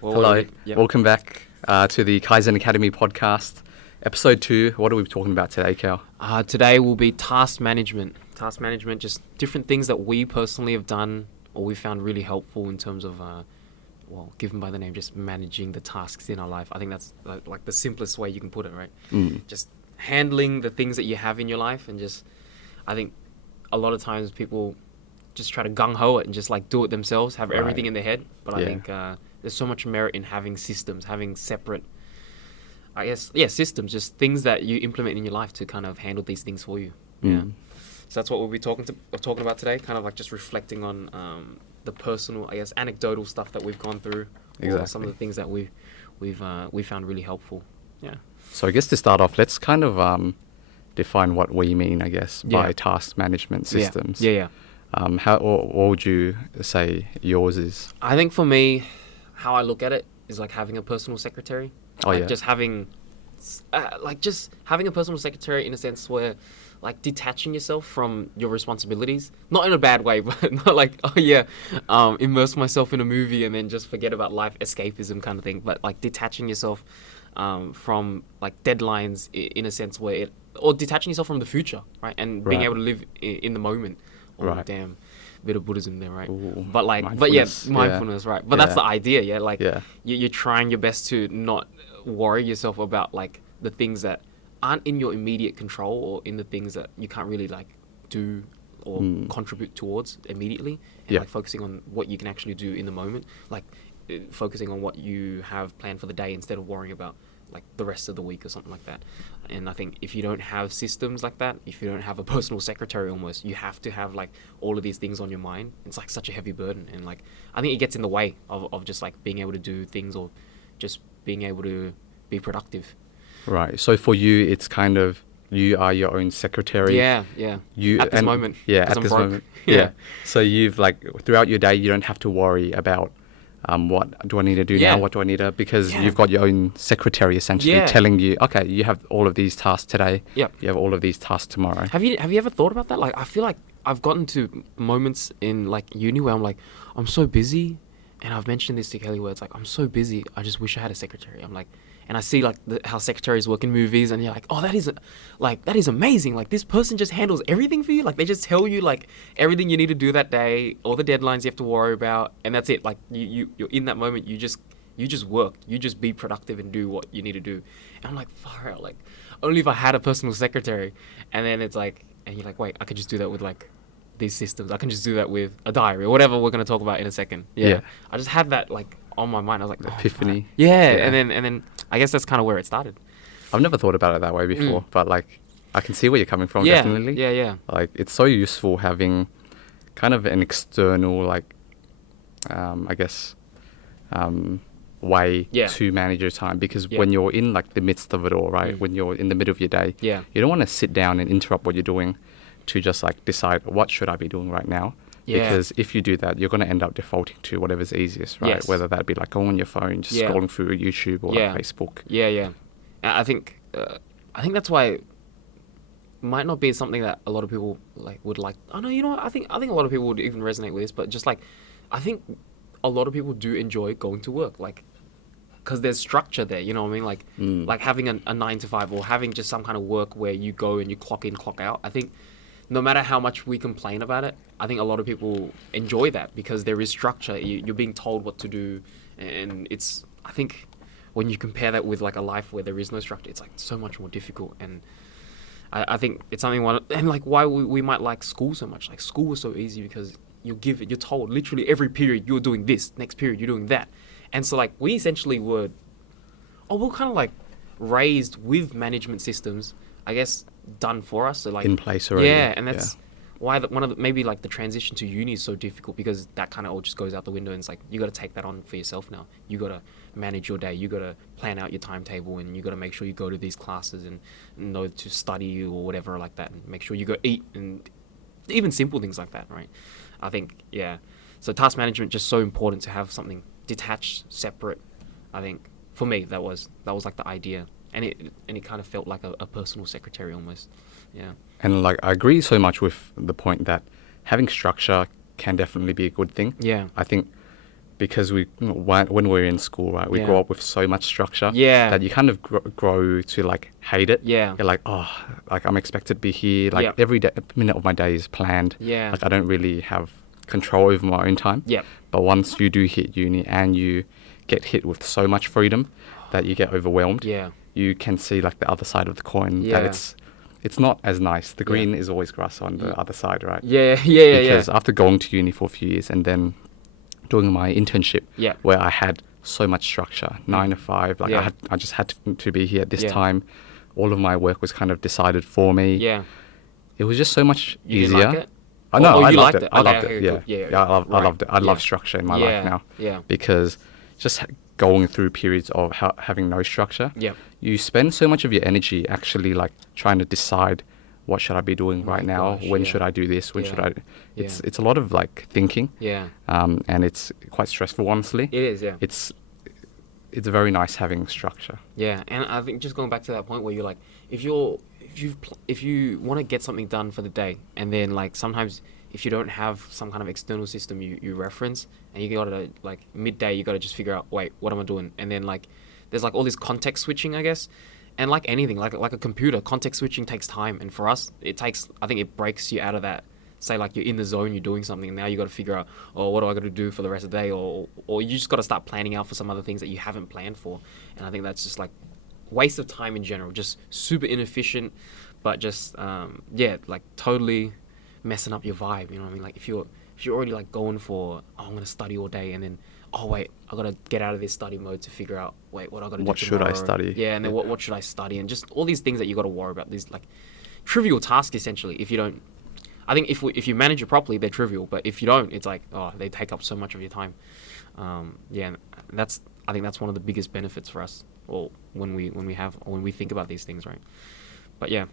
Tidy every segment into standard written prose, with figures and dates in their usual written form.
Hello, welcome back to the Kaizen Academy podcast, episode 2. What are we talking about today, Cal? Today will be task management. Task management, just different things that we personally have done or we found really helpful in terms of, given by the name, just managing the tasks in our life. I think that's like the simplest way you can put it, right? Just handling the things that you have in your life, and just, I think a lot of times people just try to gung-ho it and just like do it themselves, have everything in their head. But I think there's so much merit in having systems, having separate, systems, just things that you implement in your life to kind of handle these things for you. Yeah. So that's what we'll be talking about today, kind of like just reflecting on the personal, anecdotal stuff that we've gone through, or some of the things that we found really helpful. Yeah. So I guess to start off, let's kind of define what we mean, by task management systems. What would you say yours is? I think for me, how I look at it is like having a personal secretary. Just having a personal secretary in a sense where, like, detaching yourself from your responsibilities, not in a bad way, but not like, immerse myself in a movie and then just forget about life, escapism kind of thing. But like detaching yourself from like deadlines in a sense or detaching yourself from the future, right? And being able to live in the moment. Oh, damn. Bit of Buddhism there, right? Ooh, mindfulness, right? But that's the idea, you're trying your best to not worry yourself about like the things that aren't in your immediate control, or in the things that you can't really like do or contribute towards immediately, and like focusing on what you can actually do in the moment, like focusing on what you have planned for the day instead of worrying about like the rest of the week or something like that. And I think if you don't have systems like that, if you don't have a personal secretary, almost, you have to have like all of these things on your mind. It's like such a heavy burden, and like I think it gets in the way of just like being able to do things, or just being able to be productive. Right. So for you, it's kind of, you are your own secretary. Yeah. At this moment. Yeah, at this moment. Yeah. So you've like, throughout your day, you don't have to worry about what do I need to do now? What do I need to... Because you've got your own secretary essentially telling you, okay, you have all of these tasks today. Yep. You have all of these tasks tomorrow. Have you ever thought about that? Like, I feel like I've gotten to moments in like uni where I'm like, I'm so busy, and I've mentioned this to Kelly, where it's like, I'm so busy, I just wish I had a secretary. I'm like, and I see like how secretaries work in movies, and you're like, oh, that is amazing. Like, this person just handles everything for you. Like, they just tell you like everything you need to do that day, all the deadlines you have to worry about, and that's it. Like, you're in that moment, you just work, you just be productive and do what you need to do. And I'm like, far out, like, only if I had a personal secretary. And then it's like, and you're like, wait, I could just do that with like these systems. I can just do that with a diary or whatever we're going to talk about in a second. Yeah. I just had that like on my mind. I was like, epiphany. And then I guess that's kind of where it started. I've never thought about it that way before, but like, I can see where you're coming from, definitely. Yeah. Like, it's so useful having kind of an external, like, way to manage your time, because when you're in like the midst of it all, right, when you're in the middle of your day, you don't want to sit down and interrupt what you're doing to just like decide, what should I be doing right now? Because if you do that, you're going to end up defaulting to whatever's easiest, right? Whether that be like going on your phone, just scrolling through YouTube or like Facebook. Yeah. I think that's why it might not be something that a lot of people like would like. Oh no, you know what? I think a lot of people would even resonate with this, but just like, I think a lot of people do enjoy going to work, like, because there's structure there, you know what I mean? Like, like having a 9 to 5, or having just some kind of work where you go and you clock in, clock out. I think no matter how much we complain about it, I think a lot of people enjoy that because there is structure. You're being told what to do, and it's, I think when you compare that with like a life where there is no structure, it's like so much more difficult. And I think it's something and like why we might like school so much. Like, school was so easy because you're told literally every period you're doing this, next period you're doing that. And so like we essentially we're kind of like raised with management systems, I guess, done for us. So like in place already. Yeah, and that's why maybe like the transition to uni is so difficult, because that kind of all just goes out the window, and it's like you got to take that on for yourself now. You got to manage your day. You got to plan out your timetable, and you got to make sure you go to these classes and know to study or whatever like that, and make sure you go eat, and even simple things like that, right? I think so task management just so important to have something detached, separate. I think for me that was like the idea, and it kind of felt like a personal secretary almost. Yeah. And like, I agree so much with the point that having structure can definitely be a good thing. Yeah. I think because when we're in school, right, we grow up with so much structure that you kind of grow to like hate it. Yeah. You're like, oh, like I'm expected to be here. Like every minute of my day is planned. Yeah. Like I don't really have control over my own time. Yeah. But once you do hit uni and you get hit with so much freedom that you get overwhelmed, you can see like the other side of the coin. That it's not as nice. The green is always grass on the other side, right? Because after going to uni for a few years and then doing my internship, where I had so much structure, 9 to 5, like I just had to be here at this time. All of my work was kind of decided for me. Yeah. It was just so much easier. Didn't like it? I know, I loved it. Okay, I loved okay, it. cool. Yeah, I loved it. I love structure in my life now. Yeah. Because just going through periods of having no structure, you spend so much of your energy actually like trying to decide what should I be doing right now? When should I do this? When should I? It's a lot of like thinking. Yeah. And it's quite stressful, honestly. It is. Yeah. It's very nice having structure. Yeah, and I think just going back to that point where you're like, if you want to get something done for the day, and then like sometimes if you don't have some kind of external system you reference, and you gotta like midday you gotta just figure out, wait, what am I doing? And then like there's like all this context switching, I guess. And like anything, like a computer, context switching takes time. And for us, I think it breaks you out of that. Say like you're in the zone, you're doing something, and now you got to figure out, oh, what do I got to do for the rest of the day? Or you just got to start planning out for some other things that you haven't planned for. And I think that's just like waste of time in general, just super inefficient, but just, like totally messing up your vibe. You know what I mean? Like if you're already like going for, oh, I'm going to study all day, and then, oh wait, I gotta get out of this study mode to figure out, wait, what I gotta do tomorrow. What should I study? Yeah, and then what should I study? And just all these things that you gotta worry about. These like trivial tasks essentially. If you don't, I think if you manage it properly, they're trivial. But if you don't, it's like, oh, they take up so much of your time. And I think that's one of the biggest benefits for us. Well, when we think about these things, right? But yeah,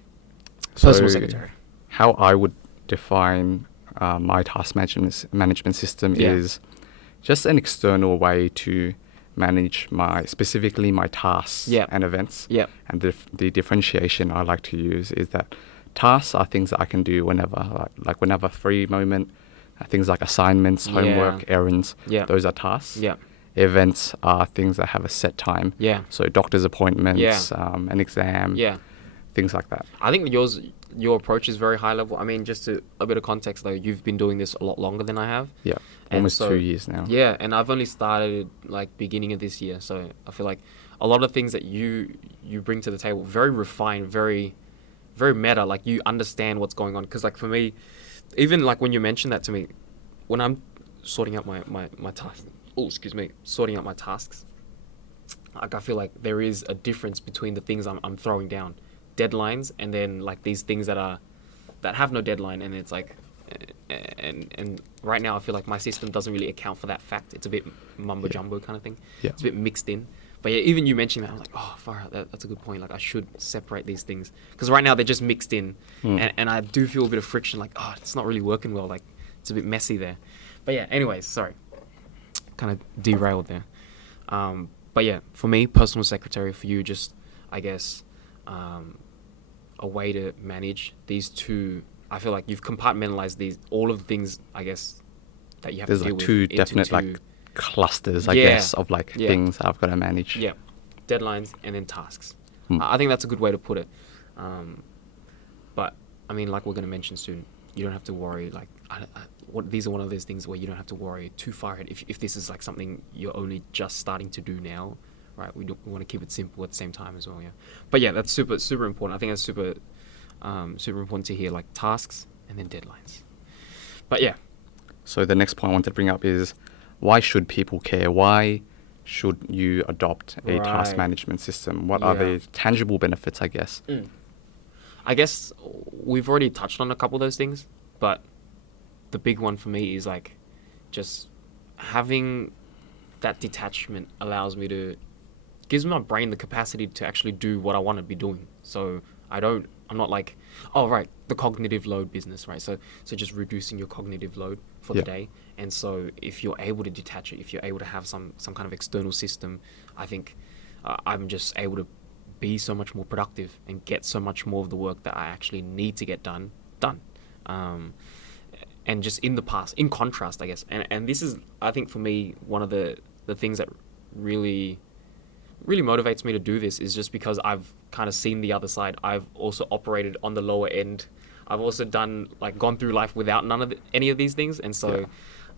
personal secretary. How I would define my task management system is just an external way to manage specifically my tasks and events. Yep. And the differentiation I like to use is that tasks are things that I can do whenever, like whenever free moment. Things like assignments, homework, errands. Yeah. Those are tasks. Yeah. Events are things that have a set time. Yeah. So doctor's appointments, an exam. Yeah. Things like that. I think your approach is very high level. I mean, just a bit of context though, you've been doing this a lot longer than I have. Yeah, almost 2 years now. Yeah, and I've only started like beginning of this year, so I feel like a lot of things that you bring to the table, very refined, very, very meta. Like you understand what's going on. Because like for me, even like when you mentioned that to me, when I'm sorting out my tasks. Oh, excuse me, sorting out my tasks. Like I feel like there is a difference between the things I'm throwing down. Deadlines, and then like these things that have no deadline, and it's like and right now I feel like my system doesn't really account for that fact. It's a bit mumbo jumbo kind of thing. It's a bit mixed in. But yeah, even you mentioning that, I was like, oh far out, that's a good point. Like I should separate these things, because right now they're just mixed in. And I do feel a bit of friction, like, oh, it's not really working well, like it's a bit messy there. But yeah, anyways, sorry, kind of derailed there. But yeah, for me, personal secretary, for you, just I guess a way to manage these two. I feel like you've compartmentalized all of the things, I guess, that you have to deal with. There's like two definite like clusters, I guess, of like things I've got to manage. Yeah, deadlines and then tasks. I think that's a good way to put it. But I mean, like we're going to mention soon, you don't have to worry. Like, these are one of those things where you don't have to worry too far ahead. If this is like something you're only just starting to do now. Right, we want to keep it simple at the same time as well, yeah. But yeah, that's super important. I think that's super important to hear, like tasks and then deadlines. But yeah. So the next point I want to bring up is, why should people care? Why should you adopt a task management system? What are the tangible benefits, I guess? I guess we've already touched on a couple of those things, but the big one for me is like just having that detachment gives my brain the capacity to actually do what I want to be doing. So I'm not like, oh, right, the cognitive load business, right? So just reducing your cognitive load for the day. And so if you're able to detach it, if you're able to have some kind of external system, I think I'm just able to be so much more productive and get so much more of the work that I actually need to get done. and just in the past, in contrast, I guess. And this is, I think, for me, one of the things that really motivates me to do this is just because I've kind of seen the other side. I've also operated on the lower end. I've also gone through life without any of these things, and so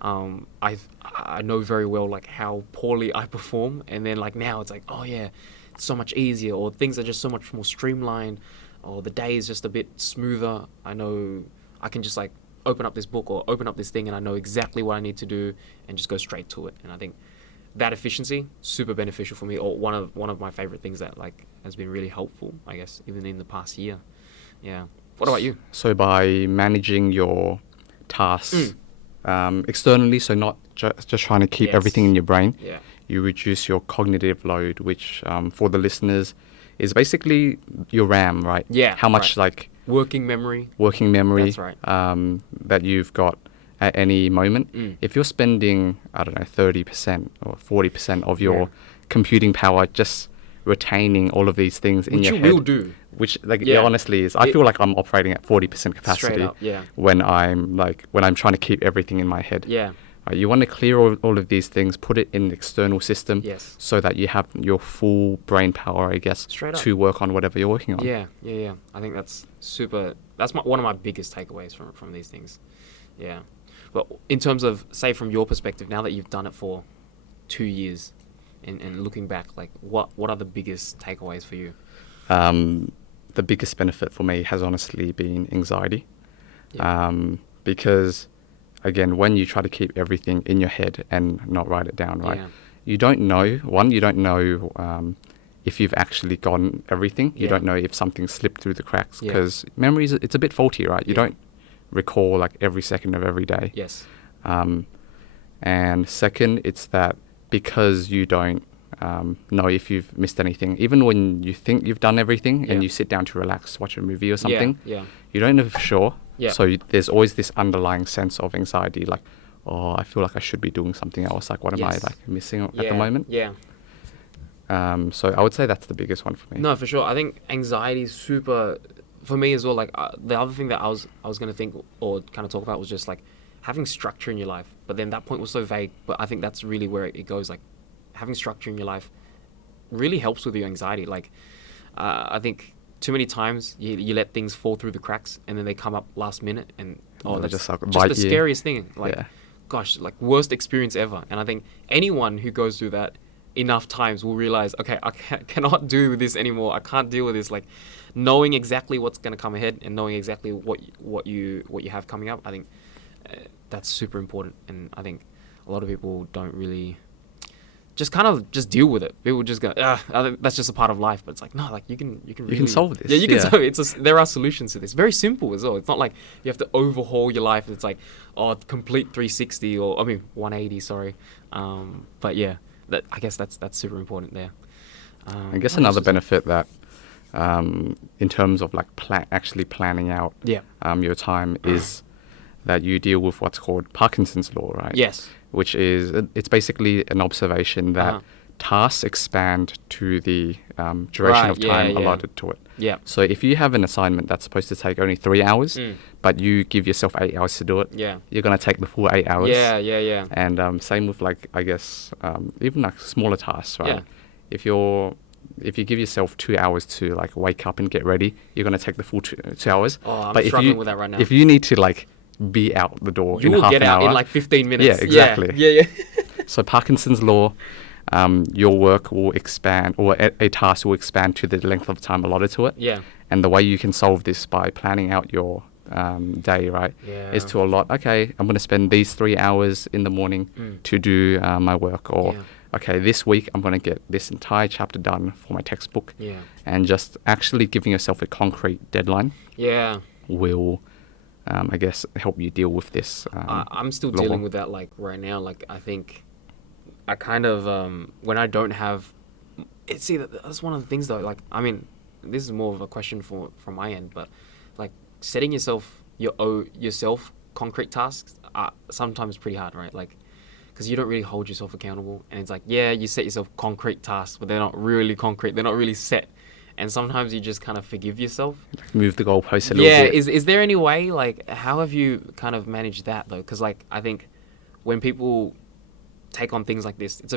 I know very well like how poorly I perform, and then like now it's like, oh yeah, it's so much easier, or things are just so much more streamlined, or the day is just a bit smoother. I know I can just like open up this book or open up this thing and I know exactly what I need to do and just go straight to it. And I think that efficiency, super beneficial for me, or one of my favorite things that like has been really helpful, I guess, even in the past year. Yeah. What about you? So by managing your tasks externally, so not just trying to keep everything in your brain, you reduce your cognitive load, which for the listeners is basically your RAM, right? Yeah. How much like working memory. That's right. That you've got at any moment. If you're spending, I don't know, 30% or 40% of your computing power just retaining all of these things in your head. Which you will do. Which, like, it honestly is. I feel like I'm operating at 40% capacity up, when I'm trying to keep everything in my head. Yeah. Right? You want to clear all of these things, put it in an external system so that you have your full brain power, I guess, to work on whatever you're working on. Yeah. I think that's super. That's one of my biggest takeaways from these things. Yeah. But in terms of, say, from your perspective, now that you've done it for 2 years and looking back, like what are the biggest takeaways for you? The biggest benefit for me has honestly been anxiety. Because, again, when you try to keep everything in your head and not write it down, right? You don't know, if you've actually gotten everything. You don't know if something slipped through the cracks because memory it's a bit faulty, right? You don't recall like every second of every day. Yes. And second, it's that because you don't know if you've missed anything, even when you think you've done everything and you sit down to relax, watch a movie or something, you don't know for sure. So there's always this underlying sense of anxiety, like, oh, I feel like I should be doing something else. Like, what am I like missing at the moment? So I would say that's the biggest one for me. No, for sure. I think anxiety is super for me as well. Like the other thing that I was going to think or kind of talk about was just like having structure in your life. But then that point was so vague. But I think that's really where it goes. Like having structure in your life really helps with your anxiety. Like I think too many times you let things fall through the cracks and then they come up last minute and that's just the scariest thing. Like gosh, like worst experience ever. And I think anyone who goes through that enough times will realize, okay, I cannot do this anymore. I can't deal with this. Like knowing exactly what's going to come ahead and knowing exactly what you have coming up. I think that's super important. And I think a lot of people don't really just kind of just deal with it. People just go, that's just a part of life. But it's like, no, like you can solve this. Yeah, you can solve it. There are solutions to this. Very simple as well. It's not like you have to overhaul your life. It's like, complete 360 or 180. Sorry. But yeah. I guess that's super important there. I guess another benefit that, in terms of like actually planning out your time is that you deal with what's called Parkinson's law, right? Yes. Which is it's basically an observation that tasks expand to the duration of time allotted to it. Yeah. So if you have an assignment that's supposed to take only 3 hours, but you give yourself 8 hours to do it, you're going to take the full 8 hours. Yeah. And same with like, I guess, even like smaller tasks, right? Yeah. If you give yourself 2 hours to like wake up and get ready, you're going to take the full 2 hours. Oh, I'm struggling with that right now. If you need to like be out the door in half an hour. You will get out in like 15 minutes. Yeah, exactly. Yeah. So Parkinson's law, your work will expand, or a task will expand to the length of time allotted to it. Yeah. And the way you can solve this by planning out your day, right, is to allot, okay, I'm going to spend these 3 hours in the morning to do my work, or okay, this week I'm going to get this entire chapter done for my textbook. Yeah. And just actually giving yourself a concrete deadline will, I guess, help you deal with this. I'm still dealing with that like right now. Like I think I kind of, when I don't have, that's one of the things though, like, I mean, this is more of a question from my end, but like setting yourself concrete tasks are sometimes pretty hard, right? Like, because you don't really hold yourself accountable, and it's like, you set yourself concrete tasks, but they're not really concrete, they're not really set. and sometimes you just kind of forgive yourself. Like move the goalpost a little bit. Yeah, is there any way, like, how have you kind of managed that, though? Because, like, I think when people take on things like this, I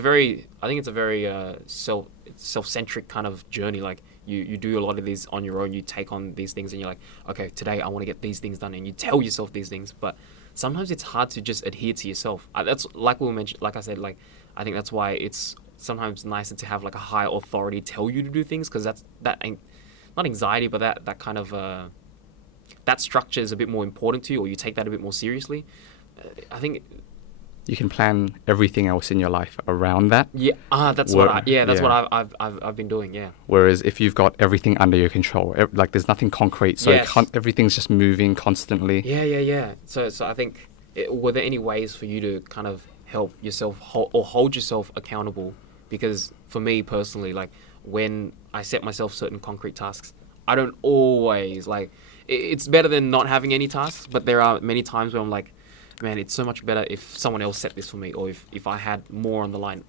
think it's a very self-centric kind of journey. Like, you do a lot of these on your own, you take on these things, and you're like, okay, today I want to get these things done, and you tell yourself these things, but sometimes it's hard to just adhere to yourself. That's, like we mentioned, like I said, like, I think that's why it's sometimes nicer to have like a higher authority tell you to do things, because that ain't not anxiety, but that kind of that structure is a bit more important to you, or you take that a bit more seriously. I think you can plan everything else in your life around that. Yeah, that's what I've been doing. Yeah. Whereas if you've got everything under your control, like there's nothing concrete, so Yes. everything's just moving constantly. Yeah. So I think, were there any ways for you to kind of help yourself hold yourself accountable? Because for me personally, like, when I set myself certain concrete tasks, I don't always, like, it's better than not having any tasks, but there are many times where I'm like, man, it's so much better if someone else set this for me, or if I had more on the line,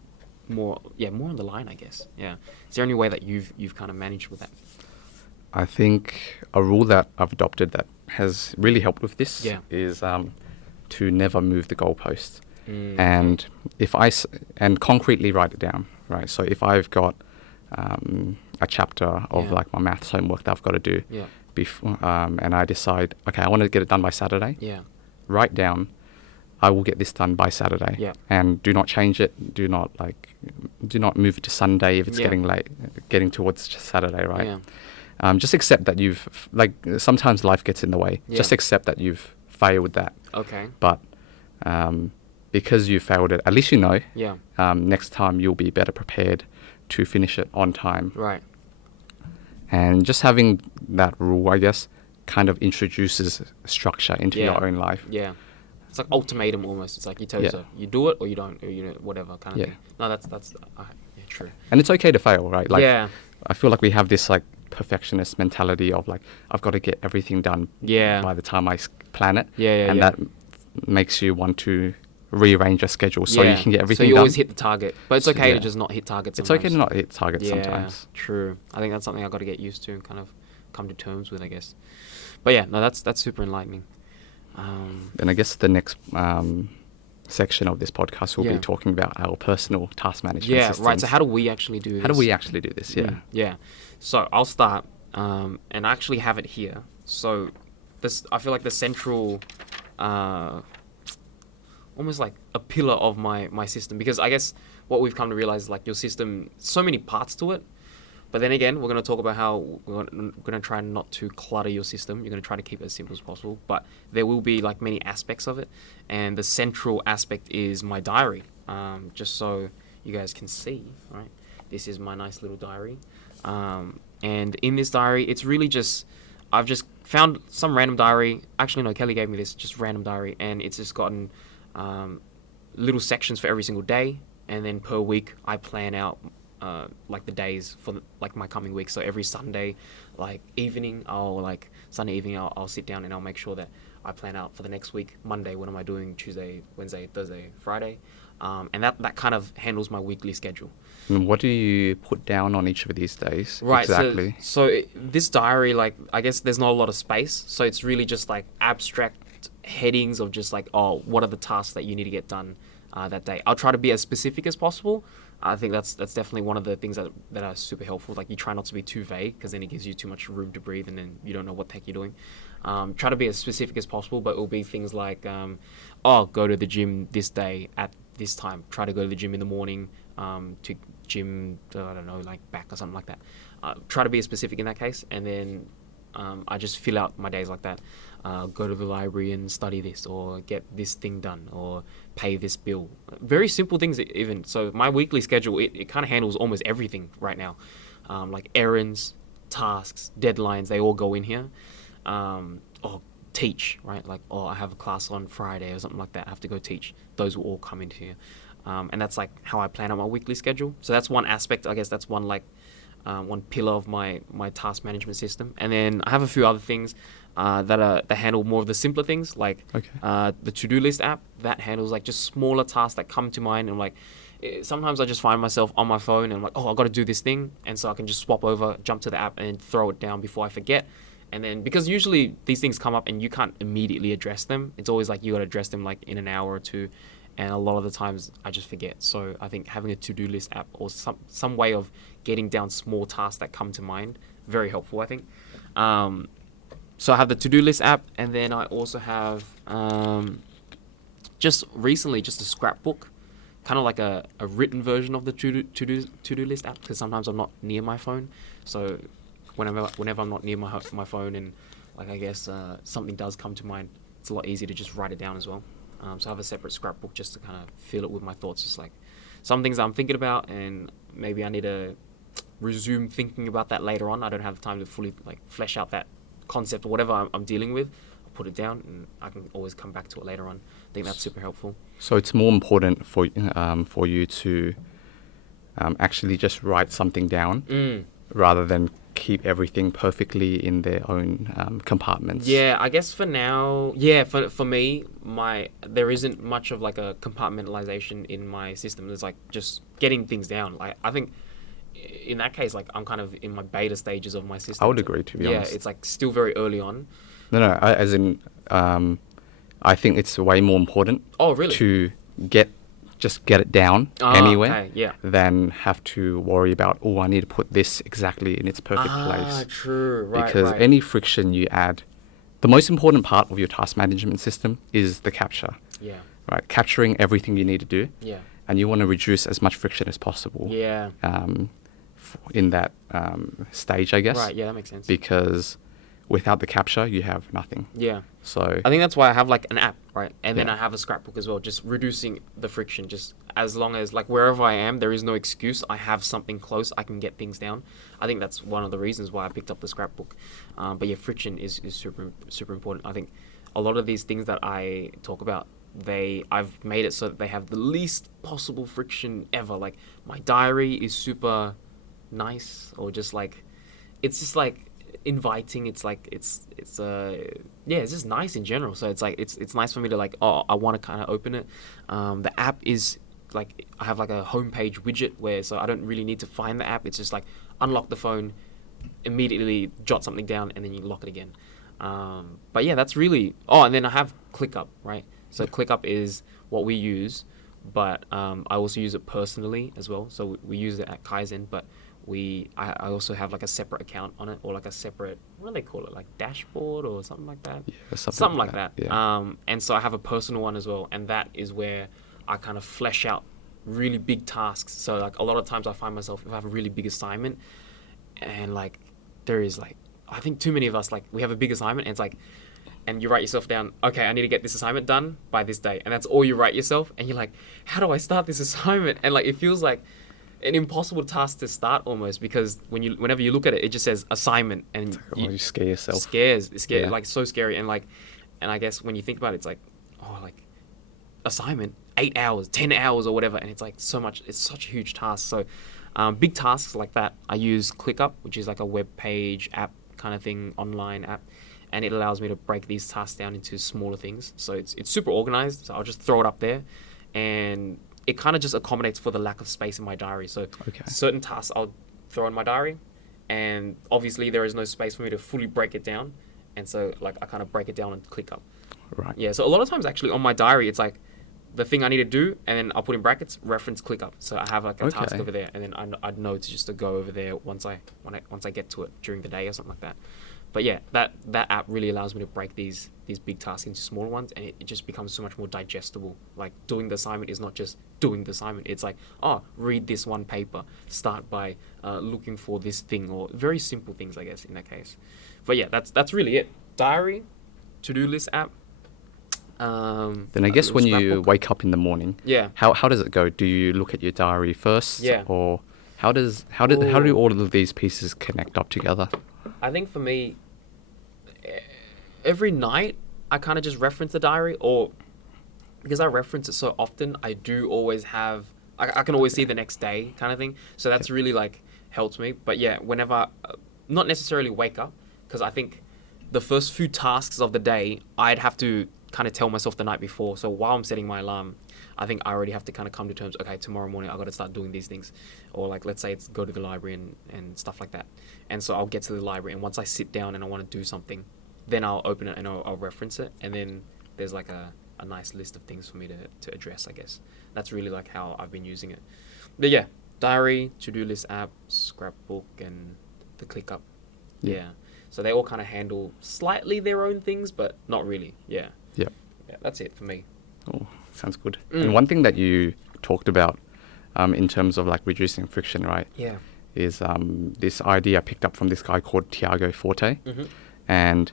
more on the line, I guess. Yeah. Is there any way that you've kind of managed with that? I think a rule that I've adopted that has really helped with this is to never move the goalpost. And and concretely write it down, right? So if I've got a chapter of like my maths homework that I've got to do before, and I decide, okay, I want to get it done by Saturday. Write down, I will get this done by Saturday. And do not change it. Do not move it to Sunday if it's getting late, getting towards Saturday, right? Just accept that you've, like, sometimes life gets in the way. Just accept that you've failed that. Okay. But because you failed it, at least you know. Next time you'll be better prepared to finish it on time. Right. And just having that rule, I guess, kind of introduces structure into your own life. Yeah. It's like ultimatum almost. It's like you tell yourself, you do it or you don't, or you know, whatever kind of thing. No, that's true. And it's okay to fail, right? Like, I feel like we have this like perfectionist mentality of like, I've got to get everything done by the time I plan it. And that makes you want to rearrange your schedule so you can get everything done. So you always hit the target. But it's okay to just not hit targets sometimes. It's okay to not hit targets sometimes. True. I think that's something I've got to get used to and kind of come to terms with, I guess. But yeah, no, that's super enlightening. Then I guess the next section of this podcast will be talking about our personal task management systems. Right. So how do we actually do this? How do we actually do this? Yeah. So I'll start, and I actually have it here. So this, I feel like the central, almost like a pillar of my system, because I guess what we've come to realize is like your system, so many parts to it. But then again, we're going to talk about how we're going to try not to clutter your system. You're going to try to keep it as simple as possible. But there will be like many aspects of it. And the central aspect is my diary. Just so you guys can see, right? This is my nice little diary. And in this diary, it's really just, I've just found some random diary. Actually, no, Kelly gave me this, just random diary. And it's just gotten little sections for every single day. And then per week, I plan out like the days for like my coming week. So every Sunday, like evening, I'll sit down and I'll make sure that I plan out for the next week. Monday, what am I doing? Tuesday, Wednesday, Thursday, Friday. And that kind of handles my weekly schedule. And what do you put down on each of these days? Right. Exactly. So this diary, like, I guess there's not a lot of space. So it's really just like abstract headings of just like, what are the tasks that you need to get done that day? I'll try to be as specific as possible. I think that's definitely one of the things that are super helpful. Like, you try not to be too vague, because then it gives you too much room to breathe, and then you don't know what the heck you're doing. Try to be as specific as possible, but it will be things like, go to the gym this day at this time. Try to go to the gym in the morning to gym, I don't know, like back or something like that. Try to be as specific in that case, and then I just fill out my days like that. Go to the library and study this, or get this thing done, or pay this bill. Very simple things even. So my weekly schedule, it kind of handles almost everything right now. Like errands, tasks, deadlines, they all go in here. Or teach, right? Like, I have a class on Friday or something like that. I have to go teach. Those will all come into here. And that's like how I plan out my weekly schedule. So that's one aspect, I guess that's one pillar of my task management system. And then I have a few other things that handle more of the simpler things, like the to-do list app that handles like just smaller tasks that come to mind, and like sometimes I just find myself on my phone and I'm like, oh, I got to do this thing, and so I can just swap over, jump to the app, and throw it down before I forget. And then because usually these things come up and you can't immediately address them, it's always like you got to address them like in an hour or two, and a lot of the times I just forget. So I think having a to-do list app or some way of getting down small tasks that come to mind, very helpful, I think. So I have the to-do list app, and then I also have just recently just a scrapbook, kind of like a written version of the to-do list app, because sometimes I'm not near my phone. So whenever I'm not near my phone, and like I guess something does come to mind, it's a lot easier to just write it down as well. So I have a separate scrapbook just to kind of fill it with my thoughts, just like some things I'm thinking about, and maybe I need to resume thinking about that later on. I don't have the time to fully like flesh out that concept or whatever I'm dealing with. I'll put it down, and I can always come back to it later on. I think that's super helpful. So it's more important for you to actually just write something down rather than keep everything perfectly in their own compartments. Yeah, I guess for now, for me, there isn't much of like a compartmentalization in my system. There's like just getting things down. Like I think in that case, like I'm kind of in my beta stages of my system. I would agree, to be honest. Yeah, it's like still very early on. No, as in, I think it's way more important. Oh, really? To just get it down anywhere, okay, than have to worry about, oh, I need to put this exactly in its perfect place. True, right. Because any friction you add, the most important part of your task management system is the capture. Yeah. Right, capturing everything you need to do. Yeah. And you want to reduce as much friction as possible. Yeah. In that stage, I guess. Right. Yeah, that makes sense. Because without the capture, you have nothing. Yeah. So I think that's why I have like an app, right? And then I have a scrapbook as well, just reducing the friction. Just as long as like wherever I am, there is no excuse. I have something close. I can get things down. I think that's one of the reasons why I picked up the scrapbook. But yeah, friction is super important. I think a lot of these things that I talk about, I've made it so that they have the least possible friction ever. Like my diary is super nice, or just like it's just like inviting. It's like it's just nice in general. So it's like it's nice for me to like, oh, I want to kind of open it. The app is like, I have like a homepage widget where, so I don't really need to find the app. It's just like unlock the phone, immediately jot something down, and then you lock it again. But yeah, that's really. Oh, and then I have ClickUp, right? So ClickUp is what we use, but I also use it personally as well. So we use it at Kaizen, but I also have like a separate account on it, or like a separate, what do they call it, like dashboard or something like that? Yeah, something like that. Yeah. And so I have a personal one as well, and that is where I kind of flesh out really big tasks. So like a lot of times I find myself, if I have a really big assignment, and like there is like, I think too many of us, like we have a big assignment, and it's like, and you write yourself down, okay, I need to get this assignment done by this day, and that's all you write yourself, and you're like, how do I start this assignment? And like it feels like an impossible task to start almost, because whenever you look at it, it just says assignment, and you scare yourself. Yeah. Like so scary, and I guess when you think about it, it's like, oh, like assignment, 8 hours, 10 hours or whatever, and it's like so much. It's such a huge task. So big tasks like that, I use ClickUp, which is like a web page app kind of thing, online app, and it allows me to break these tasks down into smaller things. So it's super organized. So I'll just throw it up there, and it kind of just accommodates for the lack of space in my diary. So certain tasks I'll throw in my diary, and obviously there is no space for me to fully break it down. And so like I kind of break it down and ClickUp. Right. Yeah. So a lot of times actually on my diary, it's like the thing I need to do, and then I'll put in brackets, reference ClickUp. So I have like a task over there, and then I'd know just to go over there once I get to it during the day or something like that. But yeah, that app really allows me to break these big tasks into smaller ones, and it just becomes so much more digestible. Like doing the assignment is not just doing the assignment. It's like, oh, read this one paper, start by looking for this thing, or very simple things, I guess, in that case. But yeah, that's really it. Diary, to-do list app. Then I guess when you wake up in the morning, how does it go? Do you look at your diary first, or how do all of these pieces connect up together? I think for me, every night I kind of just reference the diary, or because I reference it so often, I do always have, I can always see the next day kind of thing. So that's really like helps me. But yeah, whenever, not necessarily wake up, because I think the first few tasks of the day, I'd have to kind of tell myself the night before. So while I'm setting my alarm, I think I already have to kind of come to terms, okay, tomorrow morning I got to start doing these things. Or like, let's say it's go to the library and stuff like that. And so I'll get to the library, and once I sit down and I want to do something, then I'll open it and I'll reference it. And then there's like a nice list of things for me to address, I guess. That's really like how I've been using it. But yeah, diary, to-do list app, scrapbook, and the ClickUp. Yeah. So they all kind of handle slightly their own things, but not really. Yeah. Yeah. Yeah, that's it for me. Oh, sounds good. And one thing that you talked about in terms of like reducing friction, right? Yeah. Is this idea I picked up from this guy called Tiago Forte. And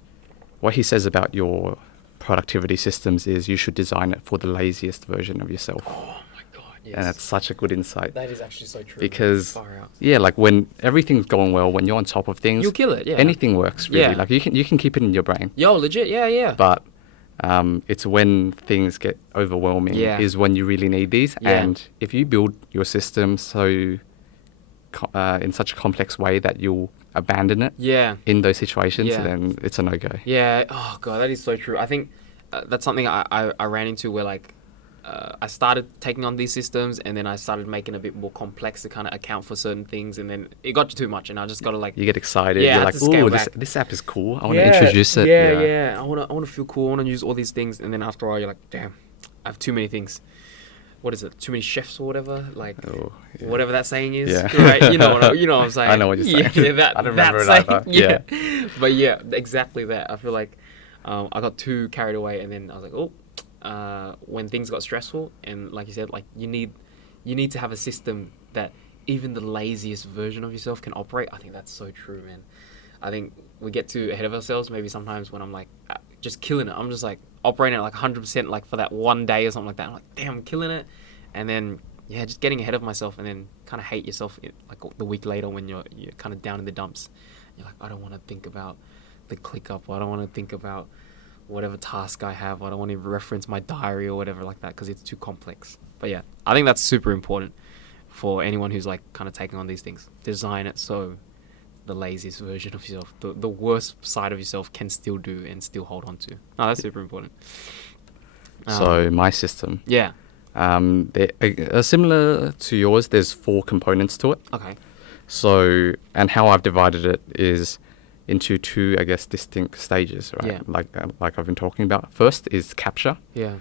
what he says about your productivity systems is you should design it for the laziest version of yourself. Oh my God, yes. And that's such a good insight. That is actually so true. Because, yeah, like when everything's going well, when you're on top of things, you'll kill it, yeah. Anything works, really. Like you can keep it in your brain. Yo, legit, yeah. But it's when things get overwhelming is when you really need these. And if you build your system so in such a complex way that you'll abandon it in those situations, then it's a no-go. Yeah. Oh, God, that is so true. I think that's something I ran into where, like, I started taking on these systems, and then I started making it a bit more complex to kind of account for certain things, and then it got too much, and I just got to like... You get excited. You're like, ooh, this app is cool. I want to introduce it. Yeah. I want to feel cool. I want to use all these things, and then after a while, you're like, damn, I have too many things. What is it? Too many chefs or whatever? Like, whatever that saying is. Yeah. Right? You know what I'm saying? I know what you're saying. Yeah, I don't remember it either. Yeah. But yeah, exactly that. I feel like I got too carried away, and then I was like, when things got stressful, and like you said, like you need to have a system that even the laziest version of yourself can operate. I think that's so true, man. I think we get too ahead of ourselves maybe sometimes when I'm like just killing it. I'm just like operating at like 100% like for that one day or something like that. I'm like, damn, I'm killing it. And then just getting ahead of myself, and then kind of hate yourself like the week later when you're kind of down in the dumps. You're like, I don't want to think about the ClickUp, or I don't want to think about whatever task I have. I don't want to reference my diary or whatever like that because it's too complex. But yeah, I think that's super important for anyone who's like kind of taking on these things. Design it so the laziest version of yourself, the worst side of yourself, can still do and still hold on to. No, that's super important. So my system. Yeah. They're similar to yours. There's 4 components to it. Okay. So, and how I've divided it is into 2, I guess, distinct stages, right? Yeah. Like I've been talking about. First is capture. Yeah.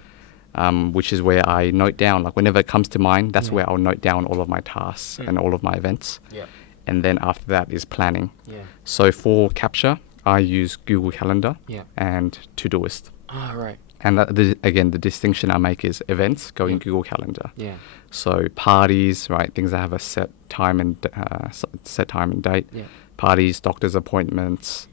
Which is where I note down, like whenever it comes to mind, that's where I'll note down all of my tasks and all of my events. Yeah. And then after that is planning. Yeah. So for capture, I use Google Calendar and Todoist. Ah, right. And again, the distinction I make is events go in Google Calendar. Yeah. So parties, right? Things that have a set time and date. Yeah. Parties, doctor's appointments,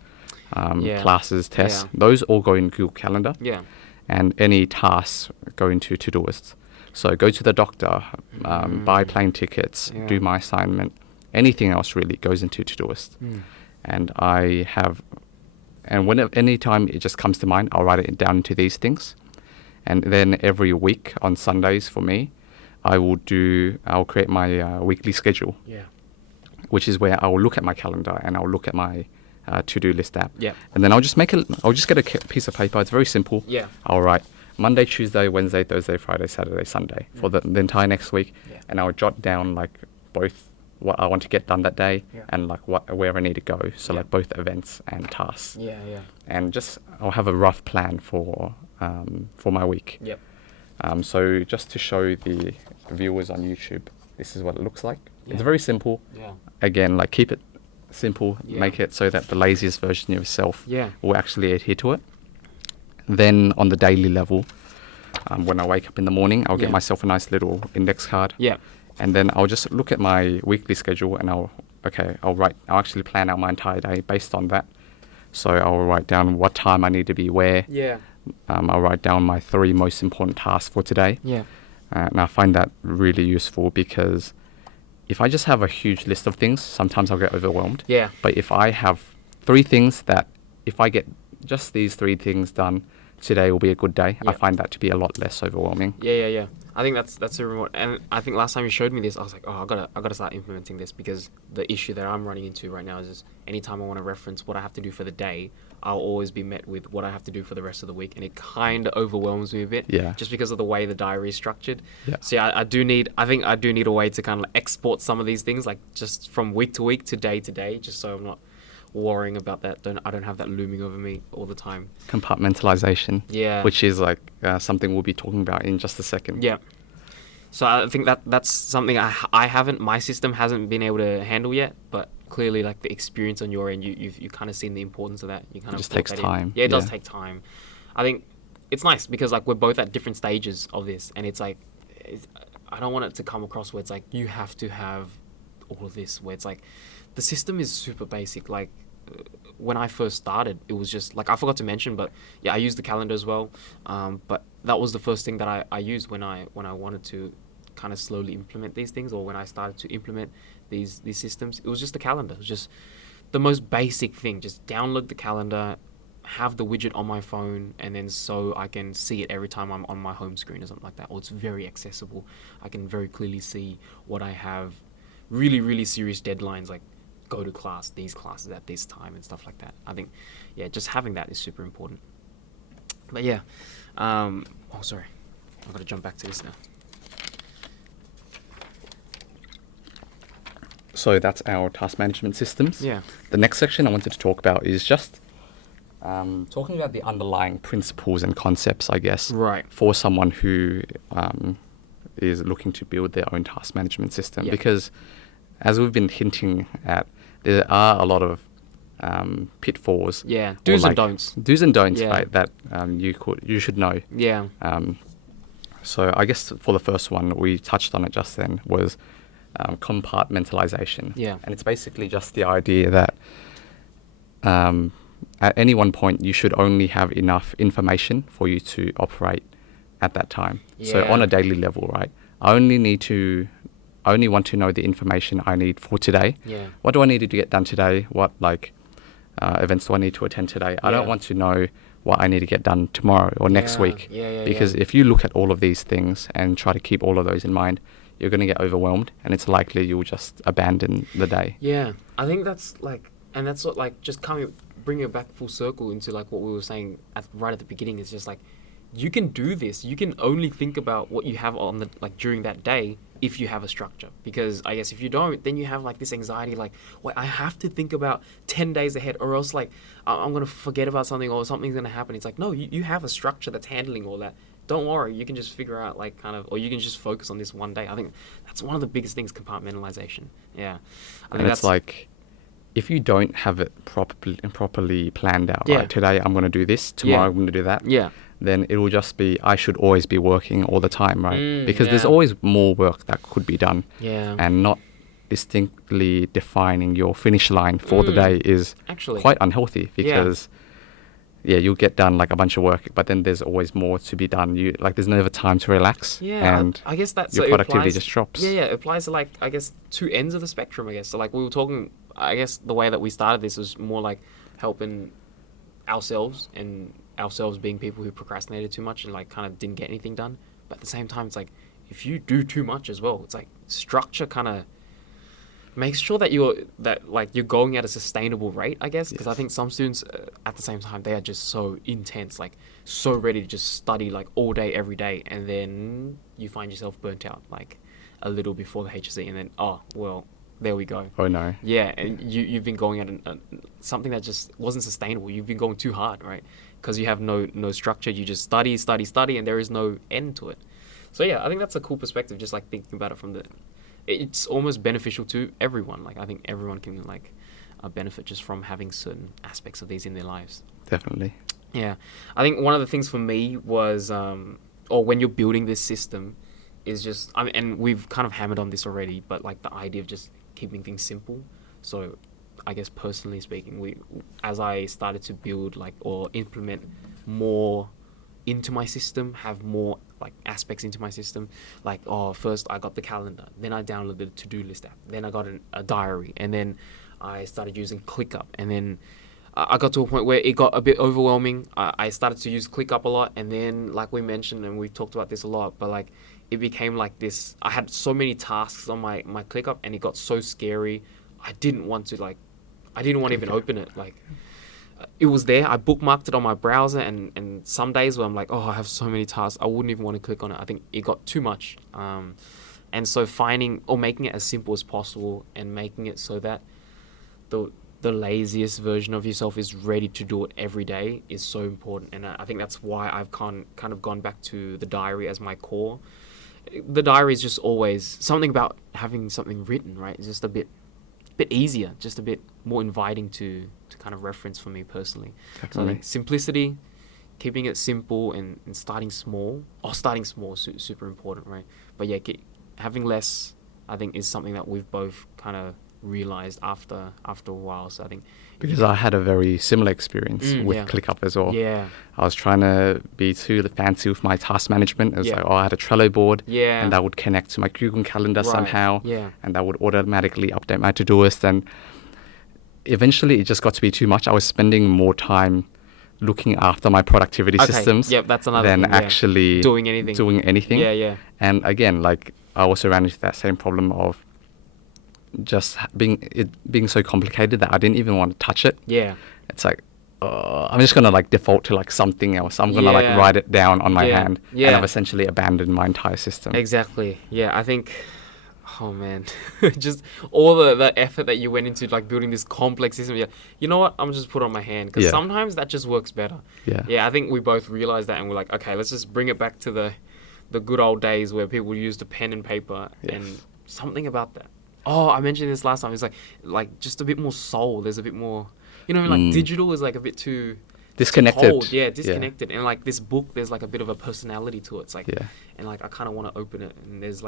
classes, tests. Those all go in Google Calendar. Yeah. And any tasks go into Todoist. So go to the doctor, buy plane tickets, do my assignment. Anything else really goes into Todoist. And any time it just comes to mind, I'll write it down into these things. And then every week on Sundays for me, I'll create my weekly schedule. Yeah. Which is where I'll look at my calendar and I'll look at my to-do list app. Yeah. And then I'll just get a piece of paper. It's very simple. Yeah. I'll write Monday, Tuesday, Wednesday, Thursday, Friday, Saturday, Sunday for the entire next week. Yeah. And I'll jot down like both what I want to get done that day and like where I need to go. So like both events and tasks. Yeah, yeah. And just I'll have a rough plan for my week. Yep. So just to show the viewers on YouTube, this is what it looks like. Yeah. It's very simple. Yeah. Again, like keep it simple. Yeah. Make it so that the laziest version of yourself will actually adhere to it. Then on the daily level, when I wake up in the morning, I'll get myself a nice little index card. Yeah. And then I'll just look at my weekly schedule and I'll actually plan out my entire day based on that. So I'll write down what time I need to be where. Yeah. I'll write down my 3 most important tasks for today. Yeah. And I find that really useful because if I just have a huge list of things, sometimes I'll get overwhelmed. Yeah. But if I have 3 things that if I get just these 3 things done, today will be a good day. I find that to be a lot less overwhelming. Yeah. I think that's a remote, and I think last time you showed me this, I was like, oh, I gotta start implementing this, because the issue that I'm running into right now is just anytime I want to reference what I have to do for the day, I'll always be met with what I have to do for the rest of the week, and it kind of overwhelms me a bit. Yeah. Just because of the way the diary is structured. Yeah. So yeah, I think I do need a way to kind of export some of these things, like just from week to week to day, just so I'm not worrying about that. I don't have that looming over me all the time. Compartmentalisation. Yeah. Which is like something we'll be talking about in just a second. Yeah. So I think that's something my system hasn't been able to handle yet, but clearly like the experience on your end, you've kind of seen the importance of that. You kind it just takes time. Yeah, it does take time. I think it's nice because like we're both at different stages of this, and it's like, I don't want it to come across where it's like you have to have all of this, where it's like the system is super basic. Like when I first started, it was just like, I forgot to mention, but yeah, I used the calendar as well. But that was the first thing that I used when I wanted to kind of slowly implement these things, or when I started to implement these systems. It was just the calendar. It was just the most basic thing. Just download the calendar, have the widget on my phone, and then so I can see it every time I'm on my home screen or something like that. Or it's very accessible. I can very clearly see what I have. Really, really serious deadlines, like go to class, these classes at this time and stuff like that. I think, yeah, just having that is super important. But yeah, sorry, I've got to jump back to this now. So that's our task management systems. Yeah. The next section I wanted to talk about is just talking about the underlying principles and concepts, I guess, right, for someone who is looking to build their own task management system. Because as we've been hinting at, there are a lot of pitfalls. Yeah, do's and don'ts. Do's and don'ts, right, that you should know. Yeah. So I guess for the first one, we touched on it just then, was compartmentalisation. Yeah. And it's basically just the idea that at any one point, you should only have enough information for you to operate at that time. Yeah. So on a daily level, right, I only want to know the information I need for today. Yeah. What do I need to get done today? What events do I need to attend today? I don't want to know what I need to get done tomorrow or next week. Because if you look at all of these things and try to keep all of those in mind, you're going to get overwhelmed, and it's likely you'll just abandon the day. Yeah, I think that's like, and that's what like just bringing it back full circle into like what we were saying right at the beginning. Is just like, you can do this. You can only think about what you have on the during that day if you have a structure. Because I guess if you don't, then you have like this anxiety, like, wait, I have to think about 10 days ahead, or else like I'm gonna forget about something, or something's gonna happen. It's like, no, you have a structure that's handling all that. Don't worry, you can just figure out like kind of, or you can just focus on this one day. I think that's one of the biggest things, compartmentalization. Yeah, I think it's like, if you don't have it properly planned out, right? Today I'm going to do this, tomorrow I'm going to do that. Yeah. Then it will just be, I should always be working all the time, right? Because there's always more work that could be done. Yeah. And not distinctly defining your finish line for the day is actually quite unhealthy, because you'll get done like a bunch of work, but then there's always more to be done. There's never time to relax. Yeah, and I guess that's your productivity just drops. Yeah, it applies to like, I guess, two ends of the spectrum, I guess. So like we were talking, I guess the way that we started this was more like helping ourselves, and ourselves being people who procrastinated too much and like kind of didn't get anything done. But at the same time, it's like, if you do too much as well, it's like structure kind of makes sure that you're going at a sustainable rate, I guess. Because I think some students at the same time, they are just so intense, like so ready to just study like all day, every day. And then you find yourself burnt out like a little before the HSC, and then, oh, well, there we go. Oh no. Yeah, and you've been going at something that just wasn't sustainable. You've been going too hard, right? Because you have no structure. You just study, and there is no end to it. So yeah, I think that's a cool perspective, just like thinking about it from it's almost beneficial to everyone. Like I think everyone can like benefit just from having certain aspects of these in their lives. Definitely. Yeah, I think one of the things for me was, or when you're building this system, is just, I mean, and we've kind of hammered on this already, but like the idea of just keeping things simple. So I guess personally speaking, as I started to build like or implement more into my system, have more like aspects into my system, like, first I got the calendar, then I downloaded the to-do list app, then I got a diary, and then I started using ClickUp, and then I got to a point where it got a bit overwhelming. I started to use ClickUp a lot, and then like we mentioned, and we've talked about this a lot, but like it became like this. I had so many tasks on my ClickUp, and it got so scary. I didn't want to even open it. Like it was there. I bookmarked it on my browser, and some days where I'm like, oh, I have so many tasks, I wouldn't even want to click on it. I think it got too much. And so finding or making it as simple as possible, and making it so that the laziest version of yourself is ready to do it every day is so important. And I think that's why I've kind of gone back to the diary as my core. The diary is just always something about having something written, right? It's just a bit easier, just a bit more inviting to kind of reference for me personally. Definitely. So I think simplicity, keeping it simple, and starting small. Starting small, super important, right? But yeah, having less, I think, is something that we've both kind of realized after a while. So I think because I had a very similar experience with ClickUp as well. Yeah, I was trying to be too fancy with my task management. It was like, I had a Trello board, and that would connect to my Google Calendar somehow, and that would automatically update my to-do-list. And eventually, it just got to be too much. I was spending more time looking after my productivity systems that's another than thing, actually doing anything. Yeah. And again, like I also ran into that same problem of just being so complicated that I didn't even want to touch it. Yeah. It's like, I'm just gonna like default to like something else. I'm gonna like write it down on my hand, and I've essentially abandoned my entire system. Exactly. Yeah, I think. Oh man, just all the effort that you went into like building this complex system. Yeah, you know what? I'm just put it on my hand, because sometimes that just works better. Yeah. I think we both realized that, and we're like, okay, let's just bring it back to the good old days where people used a pen and paper, and something about that. Oh, I mentioned this last time. It's like just a bit more soul. There's a bit more, like digital is like a bit too disconnected. Cold. Yeah, disconnected. And like this book, there's like a bit of a personality to it. It's like, and like I kind of want to open it, and there's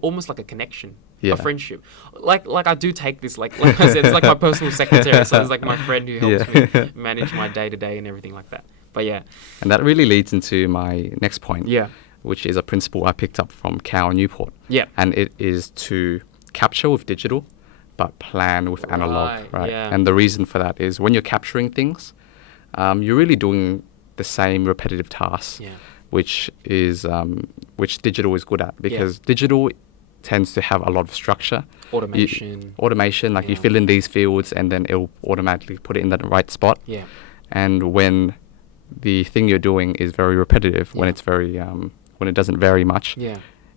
almost like a connection, a friendship. Like I do take this, like I said, it's like my personal secretary. So it's like my friend who helps me manage my day to day and everything like that. But yeah. And that really leads into my next point. Yeah. Which is a principle I picked up from Cal Newport. Yeah. And it is to capture with digital, but plan with analog, right? Yeah. And the reason for that is when you're capturing things, you're really doing the same repetitive tasks, which digital is good at, because digital tends to have a lot of structure. Automation, like you fill in these fields and then it'll automatically put it in the right spot. Yeah. And when the thing you're doing is very repetitive, when it's very, when it doesn't vary much,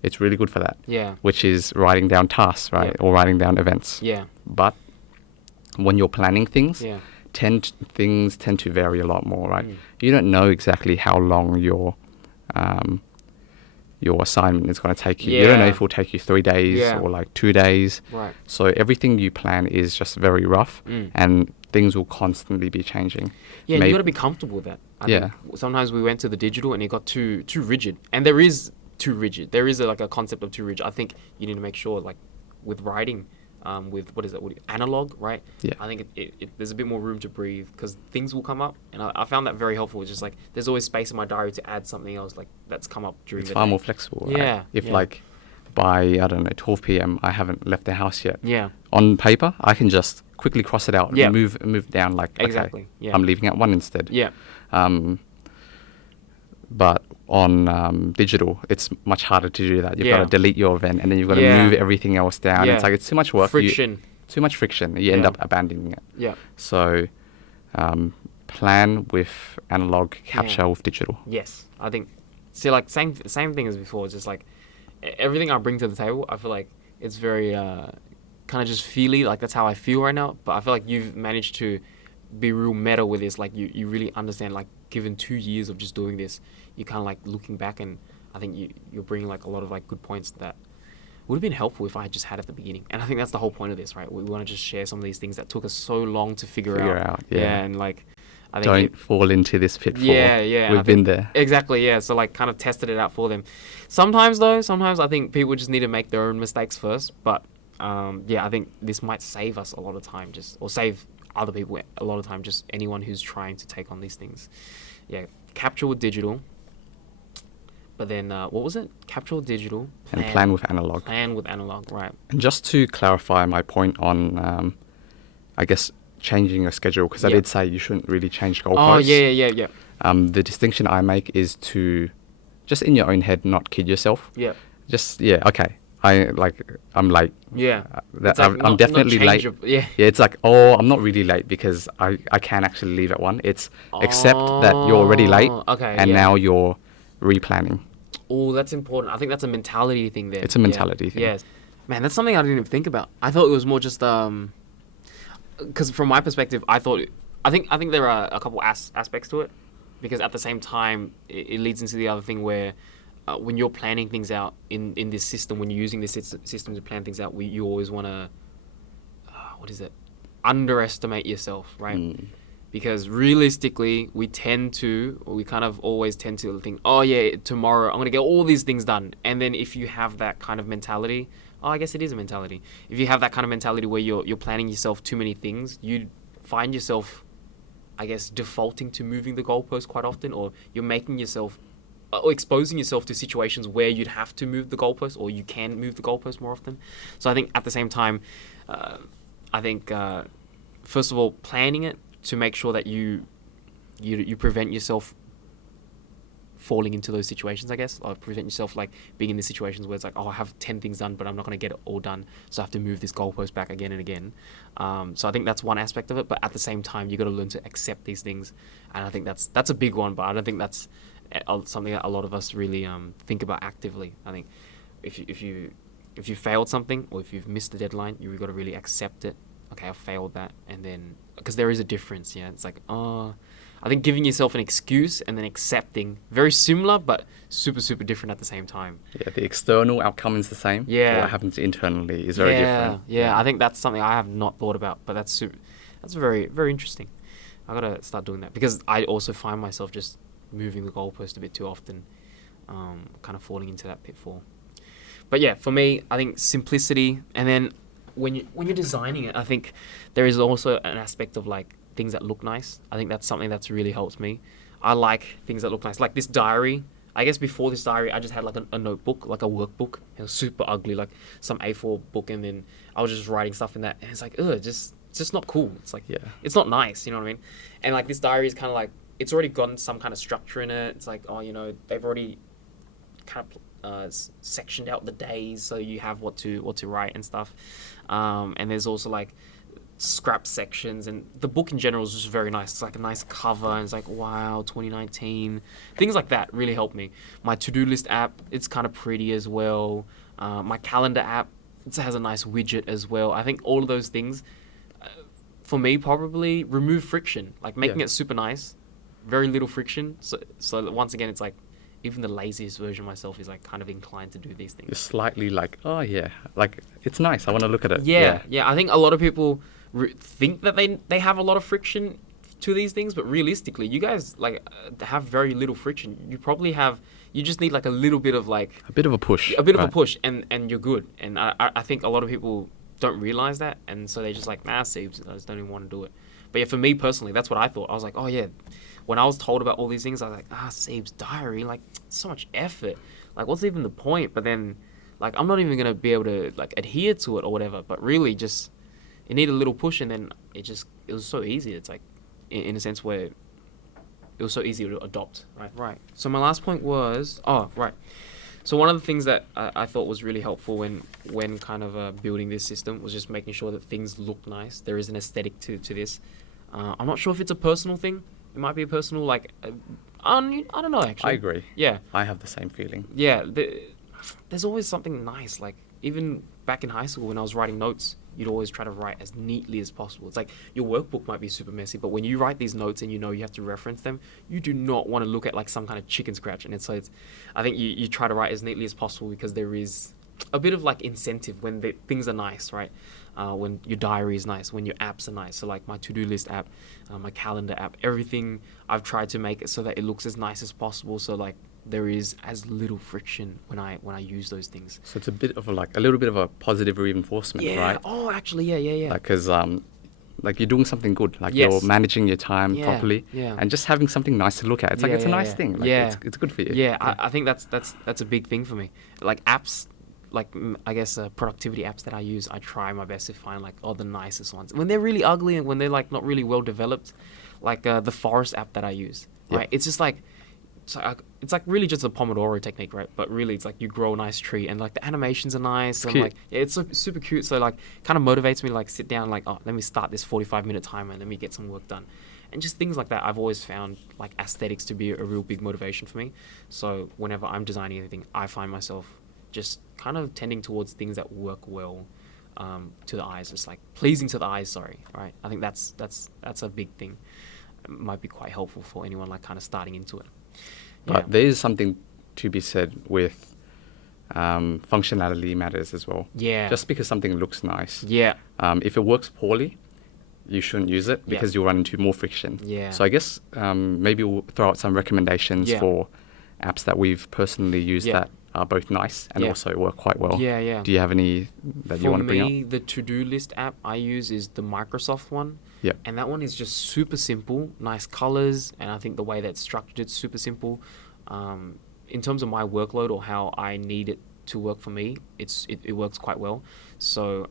it's really good for that. Yeah. Which is writing down tasks, right? Or writing down events. Yeah. But when you're planning things, things tend to vary a lot more, right? You don't know exactly how long your assignment is going to take you. You don't know if it will take you 3 days or like 2 days. Right. So everything you plan is just very rough, and things will constantly be changing. Yeah, you got to be comfortable with that. I think sometimes we went to the digital and it got too rigid, and there is too rigid. There is a concept of too rigid. I think you need to make sure, like with writing, with analog, right? Yeah. I think there's a bit more room to breathe, because things will come up, and I found that very helpful. It's just like there's always space in my diary to add something else like that's come up during the day. It's far more flexible, right? Yeah. If like by, I don't know, 12 p.m. I haven't left the house yet. Yeah. On paper, I can just quickly cross it out and move down, like, exactly. Okay, yeah. I'm leaving at 1 instead. Yeah. But on digital, it's much harder to do that. You've got to delete your event, and then you've got to move everything else down. Yeah. It's like, it's too much work. Too much friction. You end up abandoning it. Yeah. So plan with analog, capture with digital. Yes. I think, like same thing as before. It's just like everything I bring to the table, I feel like it's very kind of just feely. Like that's how I feel right now. But I feel like you've managed to be real meta with this. Like you really understand, like given 2 years of just doing this, you kind of like looking back, and I think you're bringing like a lot of like good points that would have been helpful if I had just had at the beginning. And I think that's the whole point of this, right? We want to just share some of these things that took us so long to figure out. Yeah. And like, I think don't fall into this pitfall. Yeah. We've been there. Exactly. Yeah. So like kind of tested it out for them. Sometimes I think people just need to make their own mistakes first. But I think this might save us a lot of time, or save other people a lot of time, just anyone who's trying to take on these things. Yeah. Capture with digital. But then, what was it? Capture with digital. And plan with analog. Plan with analog, right. And just to clarify my point on, I guess, changing your schedule, because I did say you shouldn't really change goalposts. Oh, yeah. The distinction I make is to just in your own head not kid yourself. Yeah. Just, okay. I'm late. Yeah. I'm definitely late. Yeah. It's like, I'm not really late because I can actually leave at 1. It's accept that you're already late. Okay. And now you're replanning. Oh, that's important. I think that's a mentality thing there. It's a mentality thing. Yes. Man, that's something I didn't even think about. I thought it was more just because from my perspective, I think there are a couple aspects to it, because at the same time it leads into the other thing where when you're planning things out in this system, when you're using this system to plan things out, you always want to underestimate yourself, right? Because realistically, we kind of always tend to think, oh yeah, tomorrow I'm going to get all these things done. And then if you have that kind of mentality, I guess it is a mentality. If you have that kind of mentality where you're planning yourself too many things, you find yourself, I guess, defaulting to moving the goalpost quite often, or you're making yourself, or exposing yourself to situations where you'd have to move the goalpost, or you can move the goalpost more often. So I think at the same time, first of all, planning it to make sure that you prevent yourself falling into those situations, I guess, or prevent yourself like being in the situations where it's like, I have 10 things done, but I'm not going to get it all done, so I have to move this goalpost back again and again. So I think that's one aspect of it, but at the same time, you got to learn to accept these things, and I think that's a big one, but I don't think that's something that a lot of us really think about actively. I think if you failed something, or if you've missed the deadline, you've got to really accept it. Okay, I failed that, and then because there is a difference. It's like, I think giving yourself an excuse and then accepting, very similar but super super different at the same time. The external outcome is the same. What happens internally is very different. I think that's something I have not thought about, but that's very very interesting. I gotta start doing that, because I also find myself just moving the goalpost a bit too often, kind of falling into that pitfall. But yeah, for me, I think simplicity, and then when you're designing it, I think there is also an aspect of like things that look nice. I think that's something that's really helped me. I like things that look nice, like this diary. I guess before this diary, I just had like a notebook, like a workbook. It was super ugly, like some A4 book, and then I was just writing stuff in that, and it's like, it's just not cool. It's like, it's not nice, you know what I mean? And like this diary is kind of like, it's already gotten some kind of structure in it. It's like, they've already kind of sectioned out the days, so you have what to write and stuff. And there's also like scrap sections, and the book in general is just very nice. It's like a nice cover, and it's like, wow, 2019. Things like that really helped me. My to-do list app, it's kind of pretty as well. My calendar app, it has a nice widget as well. I think all of those things, for me, probably remove friction, like making it super nice, very little friction. So once again, it's like, even the laziest version of myself is like kind of inclined to do these things. You're slightly like, like it's nice, I want to look at it. I think a lot of people think that they have a lot of friction to these things, but realistically, you guys like have very little friction. You just need like a little bit of like a bit of a push, and you're good. And I think a lot of people don't realize that, and so they just like, Siebes, I just don't even want to do it. But yeah, for me personally, that's what I thought. I was like, when I was told about all these things, I was like, Siebes diary, like so much effort. Like, what's even the point? But then, like, I'm not even gonna be able to like adhere to it or whatever. But really, just it needed a little push, and then it was so easy. It's like, in a sense where it was so easy to adopt. Right. So my last point was, So one of the things that I thought was really helpful when kind of building this system was just making sure that things look nice. There is an aesthetic to this. I'm not sure if it's a personal thing. It might be a personal, like, I don't know, actually. I agree. Yeah. I have the same feeling. Yeah. There's always something nice. Like, even back in high school when I was writing notes, you'd always try to write as neatly as possible. It's like your workbook might be super messy, but when you write these notes and you know you have to reference them, you do not want to look at like some kind of chicken scratch. And I think you try to write as neatly as possible, because there is a bit of like incentive when things are nice, right? When your diary is nice, when your apps are nice. So like my to-do list app, my calendar app, everything I've tried to make it so that it looks as nice as possible. So like there is as little friction when I use those things. So it's a bit of a little bit of a positive reinforcement, right? Oh, actually, yeah. Because like you're doing something good, like you're managing your time properly, and just having something nice to look at. It's like it's a nice thing. Like, it's good for you. I think that's a big thing for me. Like apps, I guess productivity apps that I use, I try my best to find like the nicest ones. When they're really ugly and when they're like not really well developed, like the forest app that I use, right? Yeah. It's just like, it's like really just a Pomodoro technique, right? But really, it's like you grow a nice tree and like the animations are nice and cute. like it's super cute. So like kind of motivates me to like sit down like, oh, let me start this 45-minute timer and let me get some work done. And just things like that, I've always found like aesthetics to be a real big motivation for me. So whenever I'm designing anything, I find myself just kind of tending towards things that work well to the eyes. It's like pleasing to the eyes, sorry, right? I think that's a big thing. It might be quite helpful for anyone like kind of starting into it. But there is something to be said with functionality matters as well. Yeah. Just because something looks nice. Yeah. If it works poorly, you shouldn't use it because you'll run into more friction. Yeah. So I guess maybe we'll throw out some recommendations for apps that we've personally used that are both nice and also work quite well. Yeah, yeah. Do you have any that you want to bring up? For me, the to-do list app I use is the Microsoft one. Yeah. And that one is just super simple, nice colors, and I think the way that's structured, it's super simple. In terms of my workload or how I need it to work for me, it works quite well. So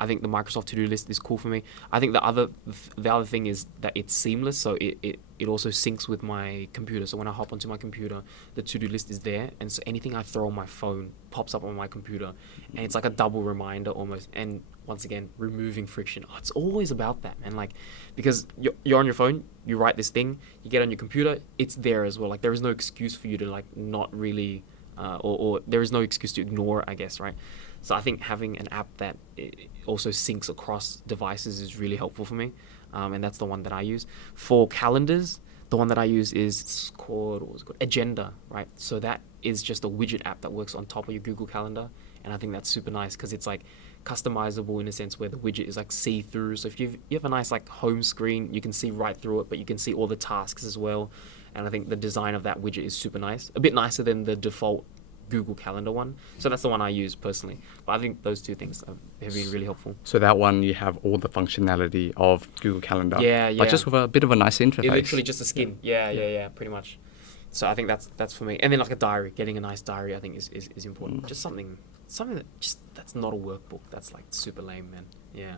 I think the Microsoft to-do list is cool for me. I think the other thing is that it's seamless, so it also syncs with my computer. So when I hop onto my computer, the to-do list is there, and so anything I throw on my phone pops up on my computer, and it's like a double reminder almost. And once again, removing friction. Oh, it's always about that, man. Like, because you're on your phone, you write this thing, you get on your computer, it's there as well. Like, there is no excuse for you to like not really, or there is no excuse to ignore it, I guess, right? So I think having an app that also syncs across devices is really helpful for me, and that's the one that I use. For calendars, the one that I use is called Agenda, right? So that is just a widget app that works on top of your Google Calendar, and I think that's super nice because it's like customizable in a sense where the widget is like see-through. So if you have a nice like home screen, you can see right through it, but you can see all the tasks as well. And I think the design of that widget is super nice, a bit nicer than the default Google Calendar one. So that's the one I use personally. But I think those two things have been really helpful. So that one, you have all the functionality of Google Calendar. Yeah, yeah. But just with a bit of a nicer interface. It's literally just a skin. Yeah, pretty much. So I think that's for me. And then like a diary, getting a nice diary I think is important. Just something that's not a workbook. That's like super lame, man. Yeah.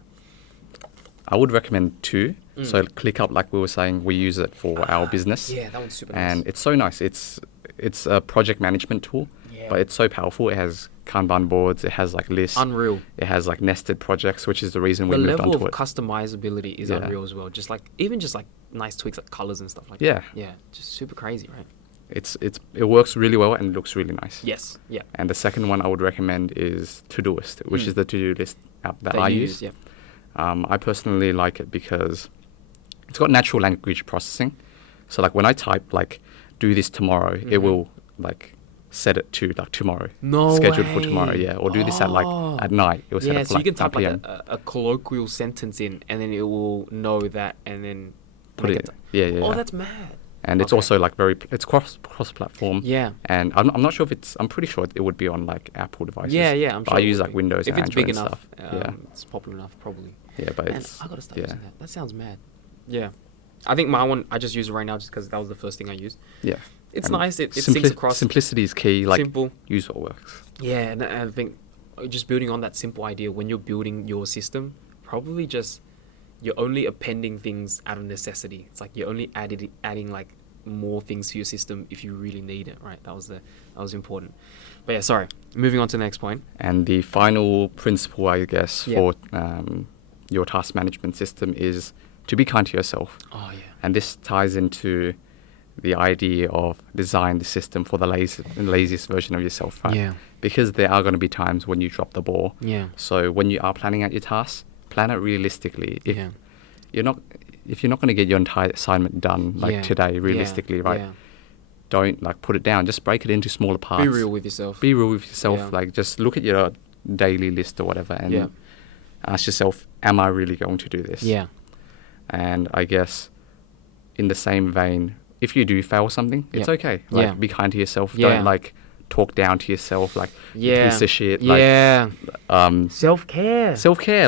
I would recommend two. So ClickUp, like we were saying, we use it for our business. Yeah, that one's super nice. And it's so nice. It's a project management tool, but it's so powerful. It has Kanban boards. It has like lists. Unreal. It has like nested projects, which is the reason we moved on to it. The level of customizability is unreal as well. Just like just nice tweaks like colors and stuff like that. Yeah, just super crazy, right? It works really well and it looks really nice. Yes. Yeah. And the second one I would recommend is Todoist, which is the to-do list app that I use. Yeah. I personally like it because it's got natural language processing. So like when I type like do this tomorrow, it will like set it to like tomorrow. No scheduled way. for tomorrow, or do this at like at night. It will set it for so like you can type 9 like PM. a colloquial sentence in, and then it will know that, and then Put it. Yeah. Oh, that's mad. And it's also like it's cross platform. Yeah. And I'm not sure if I'm pretty sure it would be on like Apple devices. Yeah, I'm sure. I use like Windows if and it's Android big and enough, stuff. it's popular enough, probably. Yeah, but Man, I gotta start using that. That sounds mad. Yeah. I think my one, I just use it right now just because that was the first thing I used. Yeah. It's nice. It syncs across. Simplicity is key. Like, simple. Use what works. Yeah, and I think just building on that simple idea, when you're building your system, probably just you're only appending things out of necessity. It's like you're only adding like more things to your system if you really need it, right? That was important. But yeah, sorry. Moving on to the next point. And the final principle, I guess, for your task management system is to be kind to yourself. Oh yeah. And this ties into the idea of design the system for the laziest version of yourself, right? Yeah. Because there are going to be times when you drop the ball. Yeah. So when you are planning out your tasks, plan it realistically. If you're not going to get your entire assignment done today, realistically, right? Yeah. Don't like put it down. Just break it into smaller parts. Be real with yourself. Yeah. Like just look at your daily list or whatever and ask yourself, am I really going to do this? Yeah. And I guess in the same vein, if you do fail something, it's okay. Like be kind to yourself. Don't like talk down to yourself like piece of shit. Yeah. Like, self-care.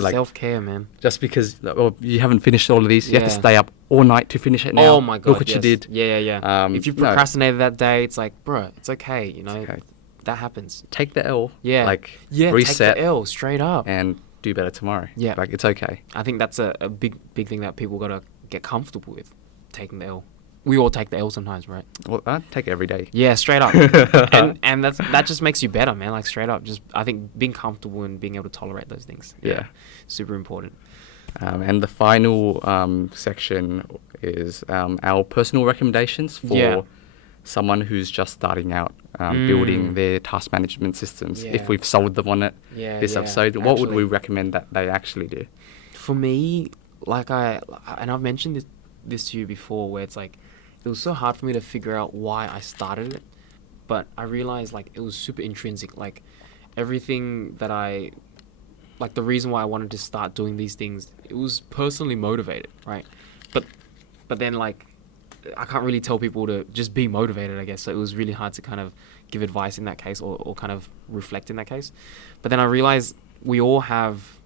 Like self-care, man. Just because you haven't finished all of these, you have to stay up all night to finish it now. Oh my God. Look what you did. Yeah. If you procrastinated that day, it's like, bro, it's okay. You know, that happens. Take the L. Yeah. Like, Yeah, reset. take the L straight up. And do better tomorrow. Yeah. Like, it's okay. I think that's a big thing that people got to get comfortable with, taking the L. We all take the L sometimes, right? Well, I take it every day. Yeah, straight up. and that just makes you better, man. Like, straight up. Just, I think being comfortable and being able to tolerate those things. Yeah. Super important. And the final section is our personal recommendations for someone who's just starting out building their task management systems. If we've sold them on it this episode, what would we recommend that they actually do? For me, like I've mentioned this to you before, where it's like, it was so hard for me to figure out why I started it, but I realized like it was super intrinsic. Like everything that like the reason why I wanted to start doing these things, it was personally motivated, right? But then like I can't really tell people to just be motivated, I guess. So it was really hard to kind of give advice in that case or kind of reflect in that case. But then I realized we all have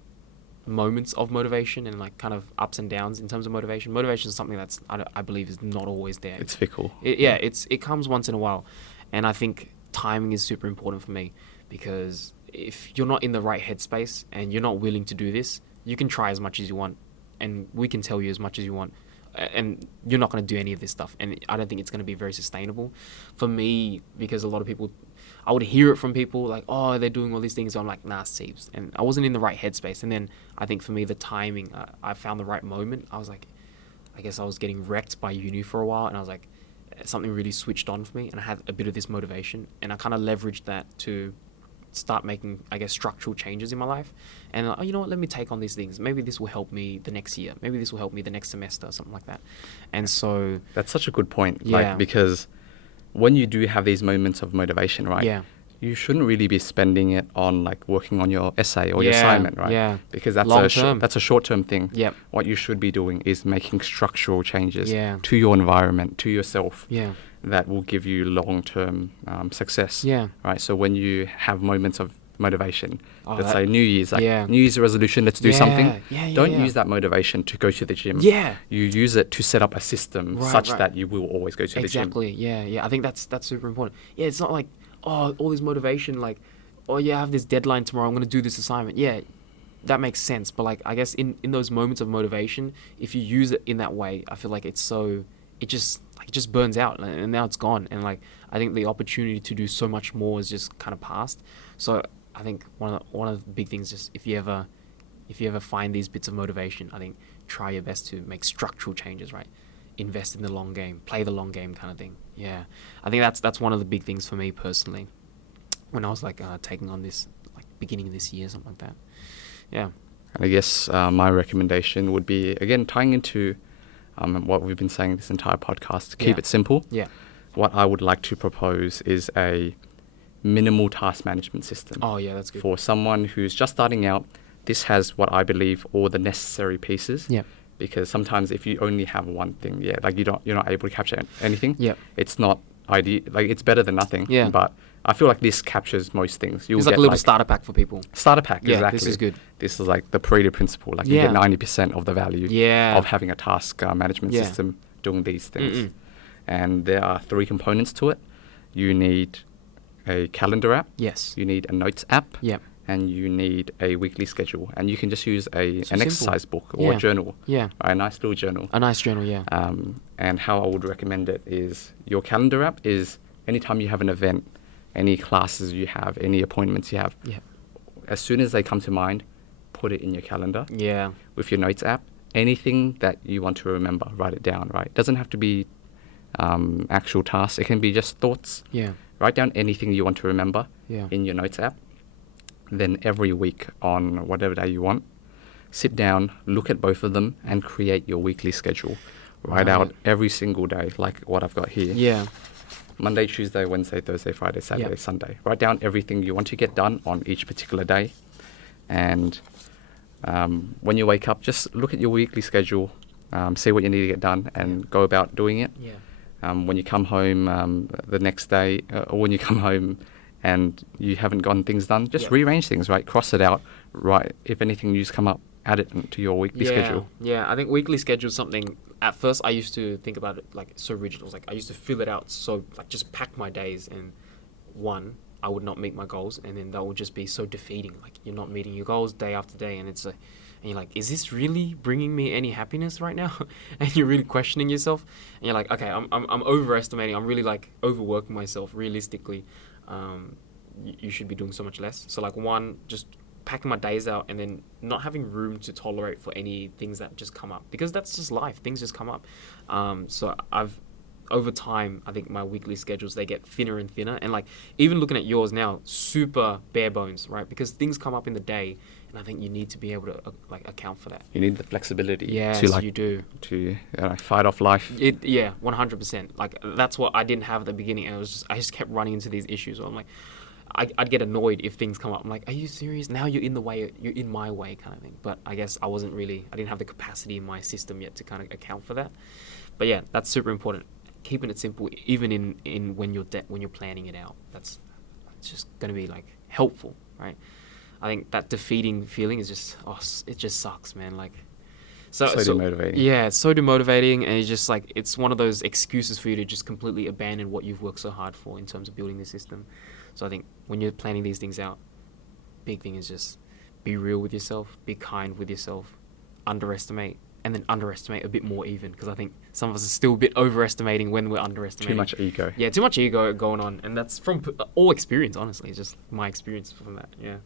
moments of motivation and like kind of ups and downs in terms of motivation. Motivation is something that's I believe is not always there. It's fickle. It comes once in a while, and I think timing is super important for me, because if you're not in the right headspace and you're not willing to do this, you can try as much as you want, and we can tell you as much as you want, and you're not going to do any of this stuff, and I don't think it's going to be very sustainable for me, because a lot of people, I would hear it from people like, oh, they're doing all these things, so I'm like, nah, Seeps. And I wasn't in the right headspace. And then I think for me, the timing, I found the right moment. I was like, I guess I was getting wrecked by uni for a while, and I was like, something really switched on for me, and I had a bit of this motivation, and I kind of leveraged that to start making, I guess, structural changes in my life. And you know what, let me take on these things. Maybe this will help me the next year. Maybe this will help me the next semester, something like that. And so that's such a good point. Like, because when you do have these moments of motivation, right? Yeah. You shouldn't really be spending it on like working on your essay or your assignment, right? Yeah. Because that's that's a short-term thing. Yep. What you should be doing is making structural changes to your environment, to yourself. Yeah. That will give you long-term success. Yeah. Right. So when you have moments of motivation, let's say New Year's, New Year's resolution, let's do something. Don't use that motivation to go to the gym. Yeah. You use it to set up a system such that you will always go to the gym. Exactly. Yeah. Yeah. I think that's super important. Yeah. It's not like, oh, all this motivation, like, oh yeah, I have this deadline tomorrow, I'm going to do this assignment. Yeah, that makes sense. But like, I guess in those moments of motivation, if you use it in that way, I feel like it just burns out, and now it's gone. And like, I think the opportunity to do so much more is just kind of past. So I think one of the big things, just if you ever find these bits of motivation, I think try your best to make structural changes, right? Invest in the long game, play the long game kind of thing. Yeah, I think that's one of the big things for me personally, when I was like taking on this, like beginning of this year, something like that. Yeah. And I guess my recommendation would be, again, tying into what we've been saying this entire podcast, to keep it simple. Yeah. What I would like to propose is a minimal task management system. Oh yeah, that's good. For someone who's just starting out, this has what I believe all the necessary pieces. Yeah. Because sometimes if you only have one thing, like you're not able to capture anything. Yeah. It's not ideal. Like, it's better than nothing. Yeah. But I feel like this captures most things. It's like a little starter pack for people. Starter pack, yeah, exactly. This is good. This is like the Pareto principle. Like, you get 90% of the value of having a task management system doing these things. And there are 3 components to it. You need a calendar app. Yes. You need a notes app. Yep. And you need a weekly schedule. And you can just use an exercise book or a journal. Yeah. A nice little journal. A nice journal, yeah. And how I would recommend it is, your calendar app is anytime you have an event, any classes you have, any appointments you have, as soon as they come to mind, put it in your calendar. Yeah. With your notes app, anything that you want to remember, write it down, right? It doesn't have to be actual tasks. It can be just thoughts. Yeah. Write down anything you want to remember in your notes app. Then every week, on whatever day you want, sit down, look at both of them, and create your weekly schedule. Write out every single day, like what I've got here. Yeah. Monday, Tuesday, Wednesday, Thursday, Friday, Saturday, Sunday. Write down everything you want to get done on each particular day. And when you wake up, just look at your weekly schedule, see what you need to get done, and go about doing it. Yeah. When you come home the next day, or when you come home and you haven't gotten things done, just rearrange things, right? Cross it out, right? If anything news come up, add it to your weekly schedule. Yeah, I think weekly schedule is something, at first I used to think about it like so rigid. It was like, I used to fill it out so, like, just pack my days, and I would not meet my goals, and then that would just be so defeating. Like, you're not meeting your goals day after day, and and you're like, is this really bringing me any happiness right now? And you're really questioning yourself, and you're like, okay, I'm overestimating. I'm really like overworking myself. Realistically, you should be doing so much less. So like, one, just packing my days out, and then not having room to tolerate for any things that just come up, because that's just life. Things just come up. So over time, I think my weekly schedules, they get thinner and thinner. And like, even looking at yours now, super bare bones, right? Because things come up in the day, and I think you need to be able to like account for that. You need the flexibility. Yes, to, like, you do. To fight off life. 100%. Like, that's what I didn't have at the beginning. And I just kept running into these issues where I'm like, I'd get annoyed if things come up. I'm like, are you serious? Now you're in the way, you're in my way, kind of thing. But I guess I didn't have the capacity in my system yet to kind of account for that. But yeah, that's super important. Keeping it simple, even in when you're planning it out, it's just going to be like helpful, right? I think that defeating feeling is just, it just sucks, man. Like, so demotivating. Yeah, it's so demotivating, and it's just like, it's one of those excuses for you to just completely abandon what you've worked so hard for in terms of building this system. So I think when you're planning these things out, big thing is just be real with yourself, be kind with yourself, underestimate, and then underestimate a bit more even, because I think some of us are still a bit overestimating when we're underestimating. Too much ego. Yeah, too much ego going on, and that's from all experience, honestly. It's just my experience from that, yeah.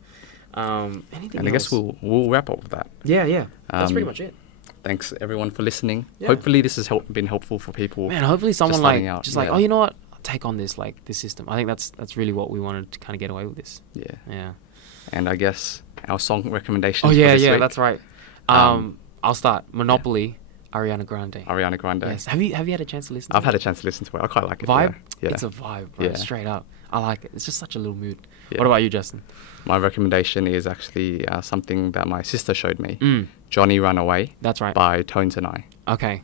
Anything and I guess we'll wrap up with that. Yeah. That's pretty much it. Thanks everyone for listening. Yeah. Hopefully this has been helpful for people. Man, hopefully someone oh, you know what? I'll take on this system. I think that's really what we wanted to kind of get away with this. Yeah. Yeah. And I guess our song recommendations. Oh yeah, for this week. that's right. I'll start. Monopoly, Ariana Grande. Ariana Grande. Yes. Have you had a chance to listen to it? I've had a chance to listen to it. I quite like it. Vibe? Yeah. It's a vibe, bro. Yeah. Straight up. I like it. It's just such a little mood. Yeah. What about you, Justin? My recommendation is actually something that my sister showed me. Johnny Runaway. That's right. By Tones and I. Okay.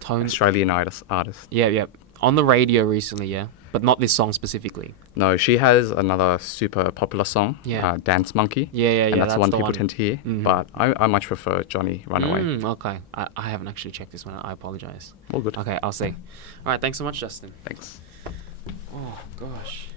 Tones. Australian artist. Yeah. On the radio recently, yeah. But not this song specifically. No, she has another super popular song, Dance Monkey. Yeah. And that's the one the people tend to hear. Mm-hmm. But I much prefer Johnny Runaway. Okay. I haven't actually checked this one. I apologize. All good. Okay, I'll see. All right, thanks so much, Justin. Thanks. Oh, gosh.